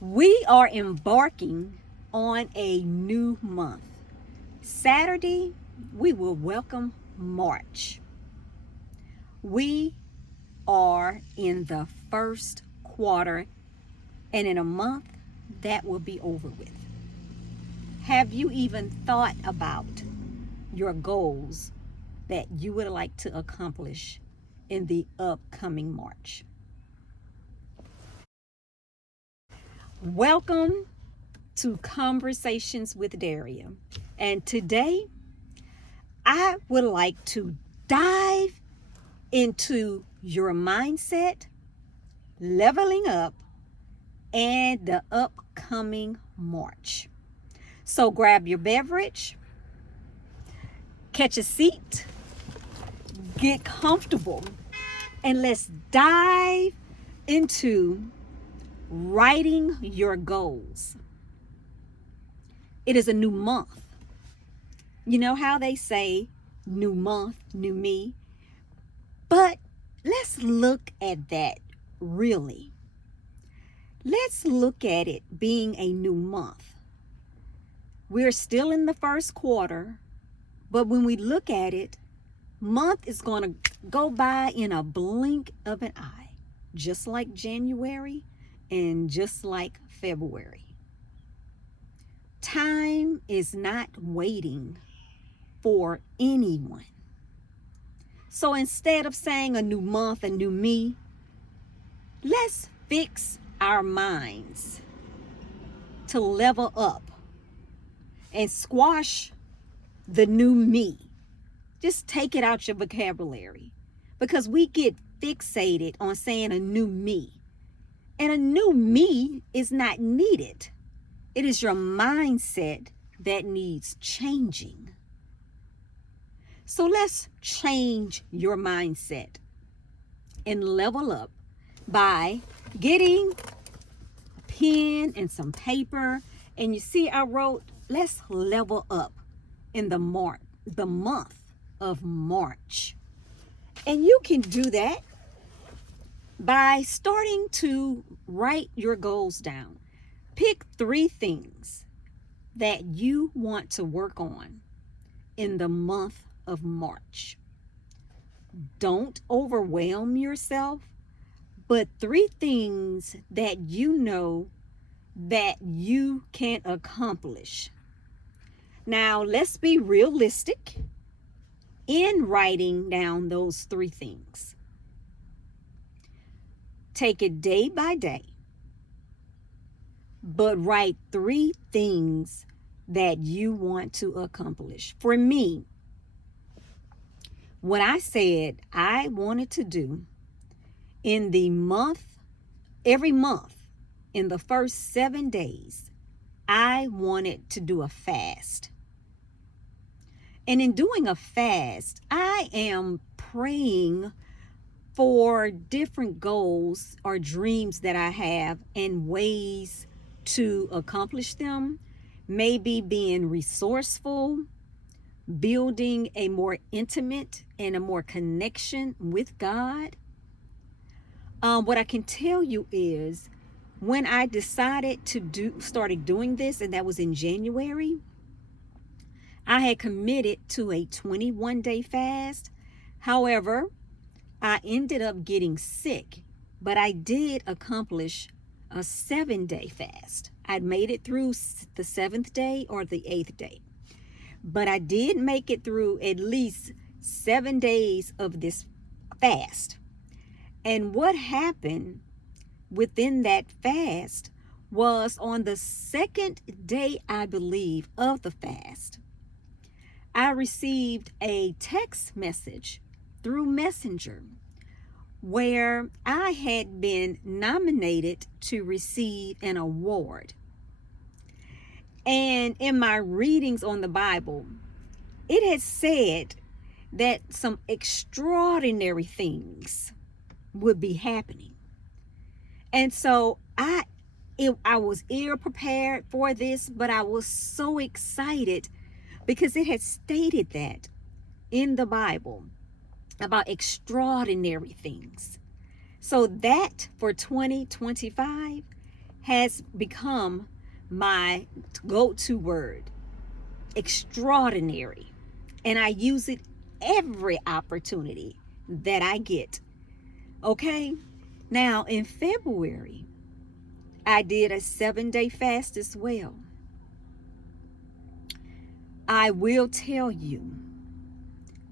We are embarking on a new month. Saturday, we will welcome March. We are in the first quarter, and in a month, that will be over with. Have you even thought about your goals that you would like to accomplish in the upcoming March? Welcome to Conversations with Daria. And today, I would like to dive into your mindset, leveling up, and the upcoming March. So grab your beverage, catch a seat, get comfortable, and let's dive into writing your goals. It is a new month. You know how they say new month, new me? But let's look at that really. Let's look at it being a new month. We're still in the first quarter, but when we look at it, month is going to go by in a blink of an eye, just like January and just like February. Time is not waiting for anyone. So instead of saying a new month, a new me, let's fix our minds to level up and squash the new me. Just take it out your vocabulary, because we get fixated on saying a new me. And a new me is not needed. It is your mindset that needs changing. So let's change your mindset and level up by getting a pen and some paper. And you see, I wrote, let's level up in the month of March. And you can do that by starting to write your goals down. Pick 3 things that you want to work on in the month of March. Don't overwhelm yourself, but 3 things that you know that you can accomplish. Now, let's be realistic in writing down those 3 things. Take it day by day, but write 3 things that you want to accomplish. For me, what I said I wanted to do in the month, every month, in the first 7 days, I wanted to do a fast. And in doing a fast, I am praying for different goals or dreams that I have and ways to accomplish them. Maybe being resourceful, building a more intimate and a more connection with God. What I can tell you is, when I decided to started doing this, and that was in January, I had committed to a 21-day fast. However, I ended up getting sick, but I did accomplish a 7-day fast. I made it through the 7th day or the 8th day, but I did make it through at least 7 days of this fast. And what happened within that fast was, on the 2nd day, I believe, of the fast, I received a text message through Messenger where I had been nominated to receive an award. And in my readings on the Bible, it had said that some extraordinary things would be happening. And so I was ill prepared for this, but I was so excited because it had stated that in the Bible about extraordinary things. So that for 2025 has become my go-to word, extraordinary. And I use it every opportunity that I get. Okay? Now, in February, I did a 7-day fast as well. I will tell you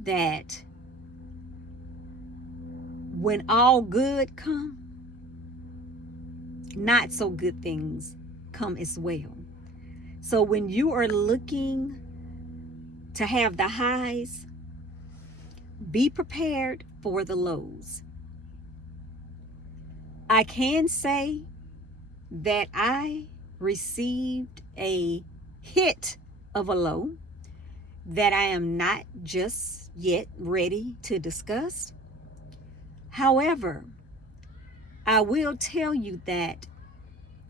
that when all good come, not so good things come as well. So when you are looking to have the highs, be prepared for the lows. I can say that I received a hit of a low that I am not just yet ready to discuss. However, I will tell you that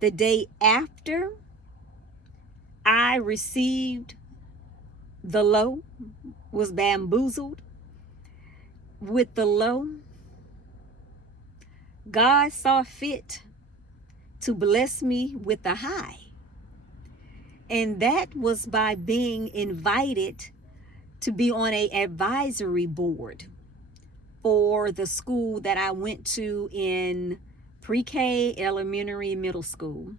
the day after I received the low, was bamboozled with the low, God saw fit to bless me with a high. And that was by being invited to be on an advisory board for the school that I went to in pre-K, elementary, middle school.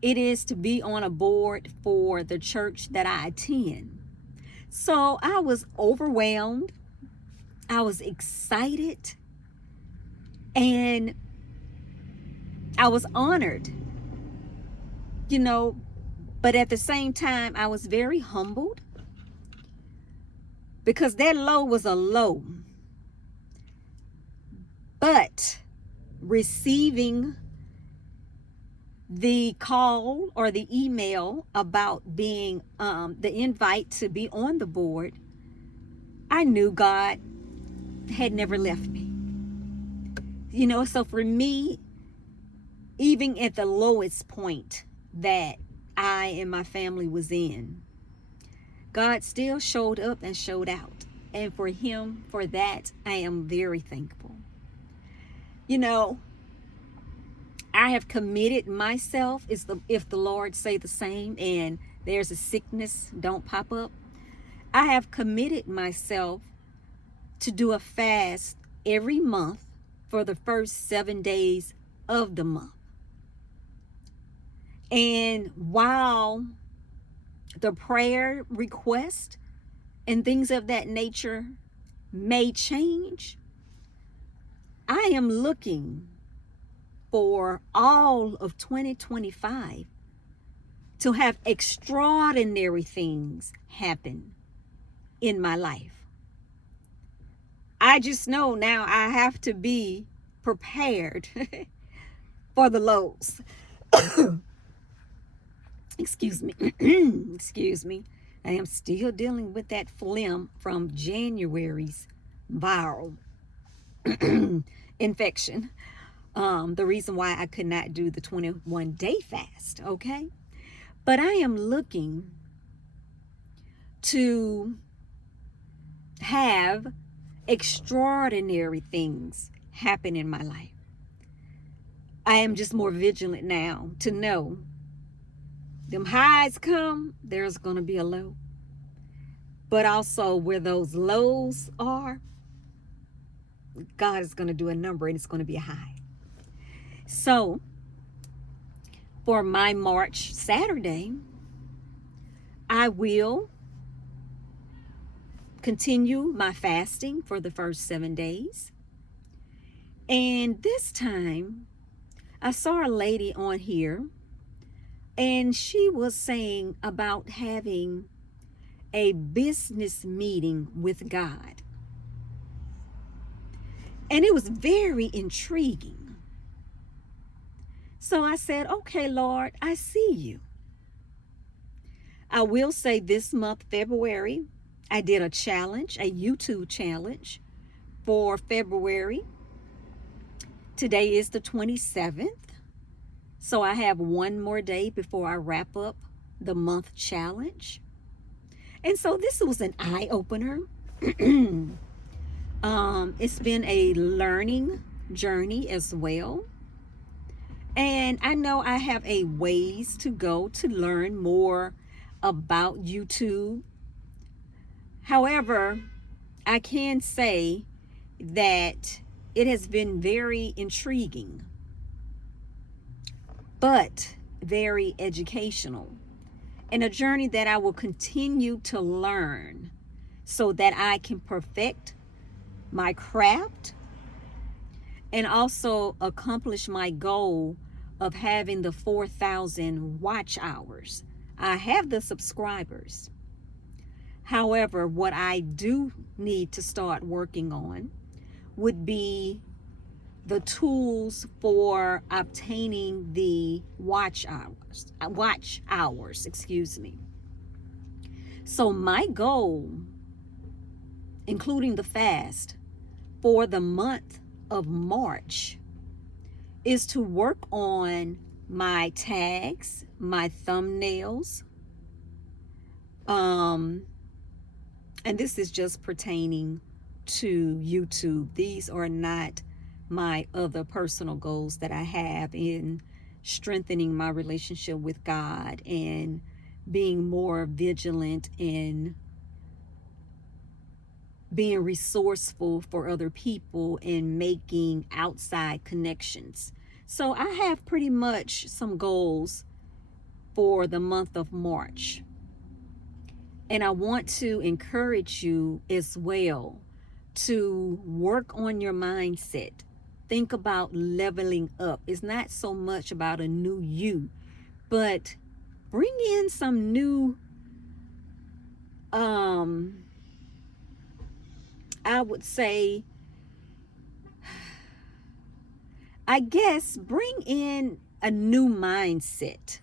It is to be on a board for the church that I attend. So I was overwhelmed. I was excited. And I was honored, but at the same time, I was very humbled because that low was a low. But receiving the call or the email about being the invite to be on the board, I knew God had never left me. So for me, even at the lowest point that I and my family was in, God still showed up and showed out. And for that, I am very thankful. I have committed myself, if the Lord say the same, and there's a sickness, don't pop up. I have committed myself to do a fast every month for the first 7 days of the month. And while the prayer request and things of that nature may change, I am looking for all of 2025 to have extraordinary things happen in my life. I just know now I have to be prepared for the lows. Excuse me. Excuse me. I am still dealing with that phlegm from January's viral infection. The reason why I could not do the 21-day fast, okay? But I am looking to have extraordinary things happen in my life. I am just more vigilant now to know them highs come, there's going to be a low. But also where those lows are, God is going to do a number and it's going to be a high. So for my March Saturday, I will continue my fasting for the first 7 days. And this time, I saw a lady on here, and she was saying about having a business meeting with God. And it was very intriguing. So I said, okay, Lord, I see you. I will say this month, February, I did a challenge, a YouTube challenge for February. Today is the 27th. So I have one more day before I wrap up the month challenge. And so this was an eye-opener. It's been a learning journey as well. And I know I have a ways to go to learn more about YouTube. However, I can say that it has been very intriguing, but very educational, and a journey that I will continue to learn so that I can perfect my craft and also accomplish my goal of having the 4,000 watch hours. I have the subscribers. However, what I do need to start working on would be the tools for obtaining the watch hours, excuse me. So my goal, including the fast for the month of March, is to work on my tags, my thumbnails, and this is just pertaining to YouTube. These are not my other personal goals that I have in strengthening my relationship with God and being more vigilant in being resourceful for other people and making outside connections. So I have pretty much some goals for the month of March. And I want to encourage you as well to work on your mindset. Think about leveling up. It's not so much about a new you, but bring in some new, I would say, I guess, bring in a new mindset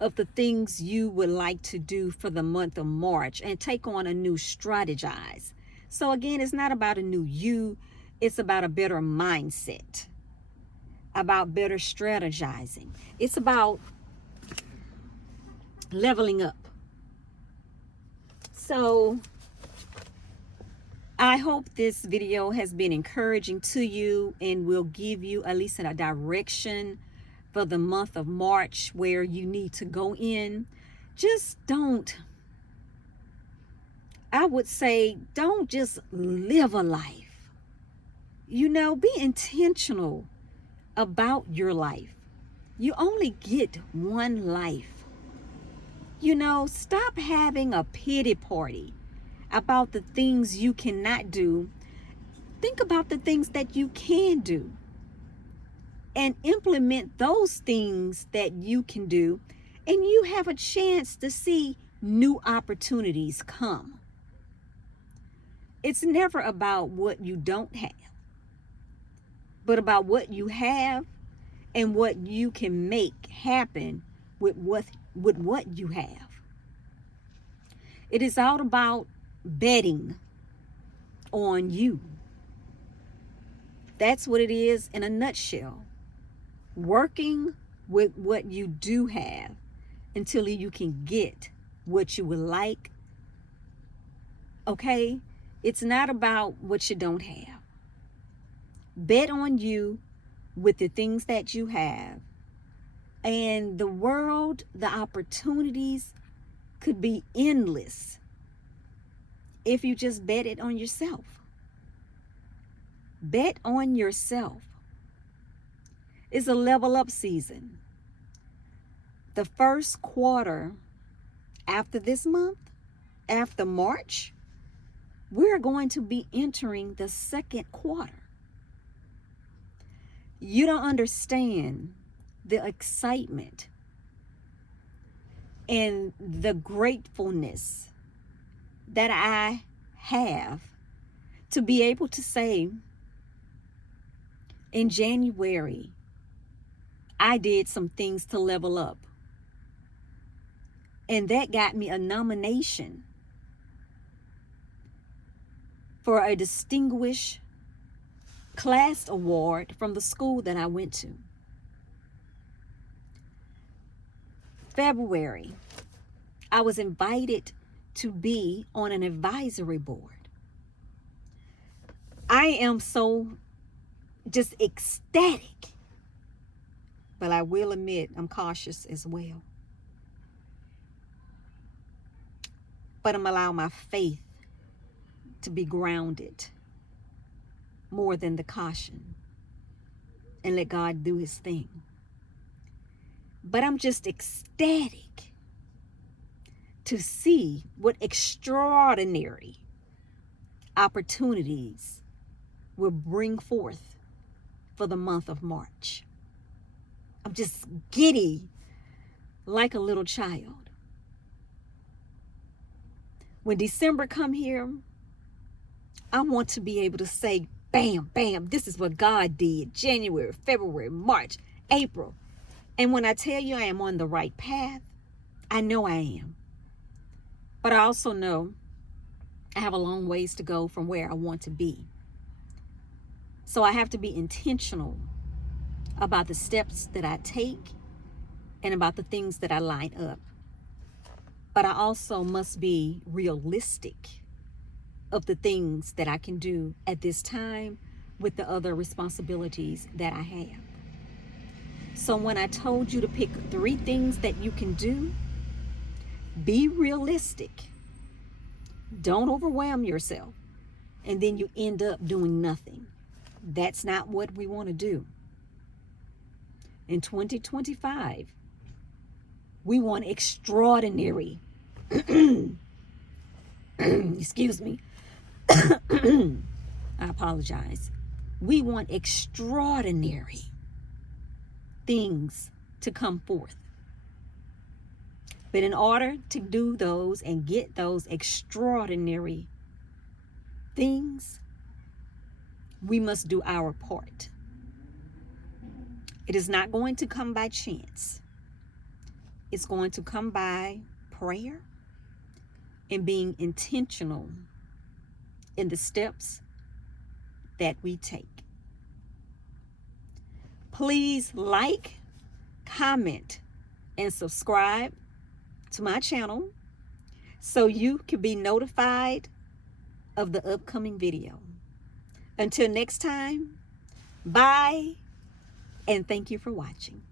of the things you would like to do for the month of March and take on a new strategize. So again, it's not about a new you, it's about a better mindset, about better strategizing. It's about leveling up. So I hope this video has been encouraging to you and will give you at least a direction for the month of March where you need to go in. Just don't, I would say, don't just live a life. You know, be intentional about your life. You only get one life. You know, stop having a pity party about the things you cannot do. Think about the things that you can do and implement those things that you can do, and you have a chance to see new opportunities come. It's never about what you don't have, but about what you have and what you can make happen with what you have. It is all about betting on you. That's what it is in a nutshell. Working with what you do have until you can get what you would like. Okay? It's not about what you don't have. Bet on you with the things that you have. And the world, the opportunities could be endless if you just bet it on yourself. Bet on yourself. It's a level up season. The first quarter after this month, after March, we're going to be entering the second quarter. You don't understand the excitement and the gratefulness that I have to be able to say, in January, I did some things to level up. And that got me a nomination for a distinguished class award from the school that I went to. February, I was invited to be on an advisory board. I am so just ecstatic but I will admit I'm cautious as well. But I'm allowing my faith to be grounded more than the caution, and let God do his thing. But I'm just ecstatic to see what extraordinary opportunities will bring forth for the month of March. I'm just giddy like a little child. When December come here, I want to be able to say, bam, bam, this is what God did. January, February, March, April. And when I tell you I am on the right path, I know I am. But I also know I have a long ways to go from where I want to be. So I have to be intentional about the steps that I take and about the things that I line up. But I also must be realistic of the things that I can do at this time with the other responsibilities that I have. So when I told you to pick 3 things that you can do, be realistic. Don't overwhelm yourself, and then you end up doing nothing. That's not what we want to do. In 2025, we want extraordinary, excuse me, I apologize. We want extraordinary things to come forth. But in order to do those and get those extraordinary things, we must do our part. It is not going to come by chance. It's going to come by prayer and being intentional in the steps that we take. Please like, comment, and subscribe to my channel so you can be notified of the upcoming video. Until next time, bye, and thank you for watching.